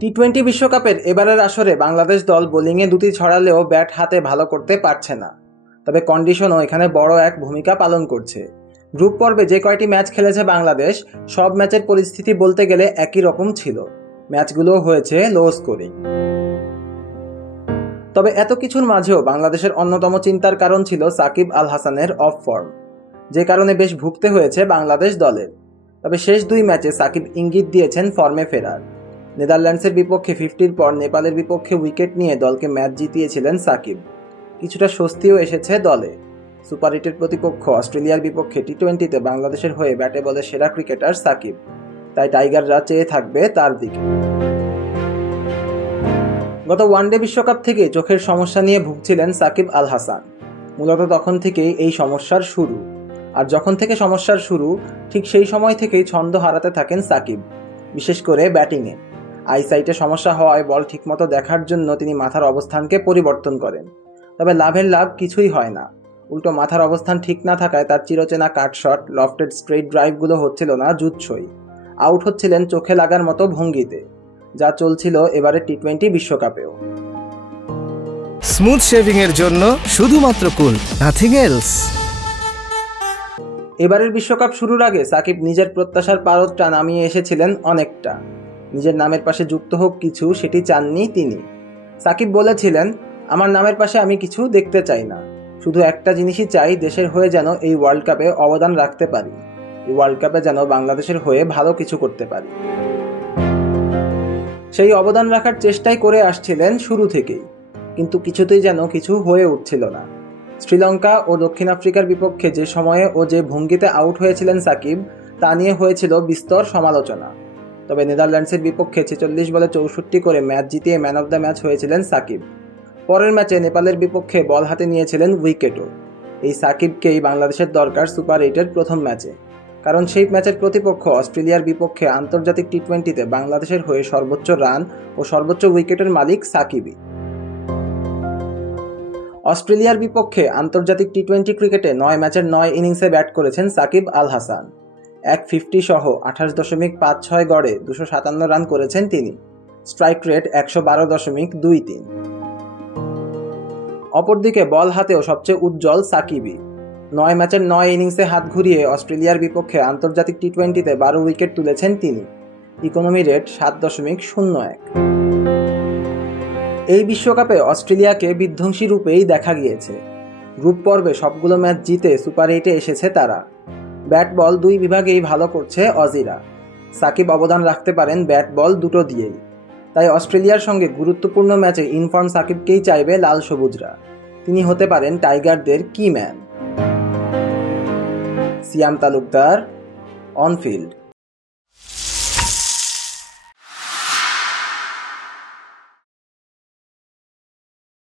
টি-20 বিশ্বকাপের এবারের আসরে বাংলাদেশ দল বোলিংয়ে দুটি ছড়ালেও ব্যাট হাতে ভালো করতে পারছে না। তবে কন্ডিশনও এখানে বড় এক ভূমিকা পালন করছে। গ্রুপ পর্বে যে কয়টি ম্যাচ খেলেছে বাংলাদেশ, সব ম্যাচের পরিস্থিতি বলতে গেলে একই রকম ছিল। ম্যাচগুলো হয়েছে লো স্কোরিং। তবে এত কিছুর মাঝেও বাংলাদেশের অন্যতম চিন্তার কারণ ছিল সাকিব আল হাসানের অফ ফর্ম, যে কারণে বেশ ভুগতে হয়েছে বাংলাদেশ দলের। তবে শেষ দুই ম্যাচে সাকিব ইঙ্গিত দিয়েছেন ফর্মে ফেরার। নেদারল্যান্ডসের বিপক্ষে 50-র পর নেপালের বিপক্ষে উইকেট নিয়ে দলকে ম্যাচ জিতিয়েছিলেন সাকিব। কিছুটা স্বস্তিও এসেছে দলে। সুপার 8-এর প্রতিপক্ষ অস্ট্রেলিয়ার বিপক্ষে টি-20তে বাংলাদেশের হয়ে ব্যাটে বলে সেরা ক্রিকেটার সাকিব, তাই টাইগাররা চেয়ে থাকবে তার দিকে। গত ওয়ানডে বিশ্বকাপ থেকে চোখের সমস্যা নিয়ে ভুগছিলেন সাকিব আল হাসান। মূলত তখন থেকেই এই সমস্যার শুরু। আর যখন থেকে সমস্যার শুরু, ঠিক সেই সময় থেকেই ছন্দ হারাতে থাকেন সাকিব, বিশেষ করে ব্যাটিংয়ে। আইসাইটে সমস্যা হওয়ায় বল ঠিকমতো দেখার জন্য তিনি মাথার অবস্থানকে পরিবর্তন করেন। তবে লাভের লাভ কিছুই হয় না। উল্টো মাথার অবস্থান ঠিক না থাকায় তার চিরচেনা কাট শট, লফটেড স্ট্রেইট ড্রাইভগুলো হচ্ছিল না জুৎসই। আউট হচ্ছিলেন চোখে লাগার মতো ভঙ্গিতে, যা চলছিল এবারে টি-20 বিশ্বকাপেও। স্মুথ শেভিং এর জন্য শুধুমাত্র কুল, নাথিং এলস। এবারের বিশ্বকাপ শুরুর আগে সাকিব নিজের প্রত্যাশার পারদটা নামিয়ে এসেছিলেন অনেকটা। নিজের নামের পাশে যুক্ত হোক কিছু, সেটি চাননি তিনি। সাকিব বলেছিলেন, আমার নামের পাশে আমি কিছু দেখতে চাই না, শুধু একটা জিনিসই চাই, দেশের হয়ে যেন এই ওয়ার্ল্ড কাপে অবদান রাখতে পারি, এই ওয়ার্ল্ড কাপে যেন বাংলাদেশের হয়ে ভালো কিছু করতে পারি। সেই অবদান রাখার চেষ্টাই করে আসছিলেন শুরু থেকেই, কিন্তু কিছুতেই যেন কিছু হয়ে উঠছিল না। শ্রীলঙ্কা ও দক্ষিণ আফ্রিকার বিপক্ষে যে সময়ে ও যে ভঙ্গিতে আউট হয়েছিলেন সাকিব, তা নিয়ে হয়েছিল বিস্তর সমালোচনা। তবে নেদারল্যান্ডসের বিপক্ষে 46 বলে 64 করে ম্যাচ জিতিয়ে ম্যান অব দ্য ম্যাচ হয়েছিলেন সাকিব। পরের ম্যাচে নেপালের বিপক্ষে বল হাতে নিয়েছিলেন উইকেটও। এই সাকিবকেই বাংলাদেশের দরকার সুপার 8-এর প্রথম ম্যাচে, কারণ সেই ম্যাচের প্রতিপক্ষ অস্ট্রেলিয়ার বিপক্ষে আন্তর্জাতিক টি-20তে বাংলাদেশের হয়ে সর্বোচ্চ রান ও সর্বোচ্চ উইকেটের মালিক সাকিবই। অস্ট্রেলিয়ার বিপক্ষে আন্তর্জাতিক টি-20 ক্রিকেটে 9 ম্যাচের 9 ইনিংসে ব্যাট করেছেন সাকিব আল হাসান। এক 50 সহ 28.56 গড়ে 257 রান করেছেন তিনি। Strike rate 112.23। অপরদিকে বল হাতেও সবচেয়ে উজ্জ্বল সাকিবই। 9 ম্যাচের 9 ইনিংসে হাত ঘুরিয়ে অস্ট্রেলিয়ার বিপক্ষে আন্তর্জাতিক টি-20তে 12 উইকেট তুলেছেন তিনি। Economy rate 7.01। এই বিশ্বকাপে অস্ট্রেলিয়াকে বিধ্বংসী রূপেই দেখা গিয়েছে। গ্রুপ পর্বে সবগুলো ম্যাচ জিতে সুপার 8-এ এসেছে তারা। ব্যাট বল দুই বিভাগেই ভালো করছে অজিরা। সাকিব অবদান রাখতে পারেন ব্যাট বল দুটো দিয়েই। তাই অস্ট্রেলিয়ার সঙ্গে গুরুত্বপূর্ণ ম্যাচে ইনফর্ম সাকিবকেই চাইবে লাল সবুজরা। তিনি হতে পারেন টাইগারদের কি man. Siam Talukdar, on field.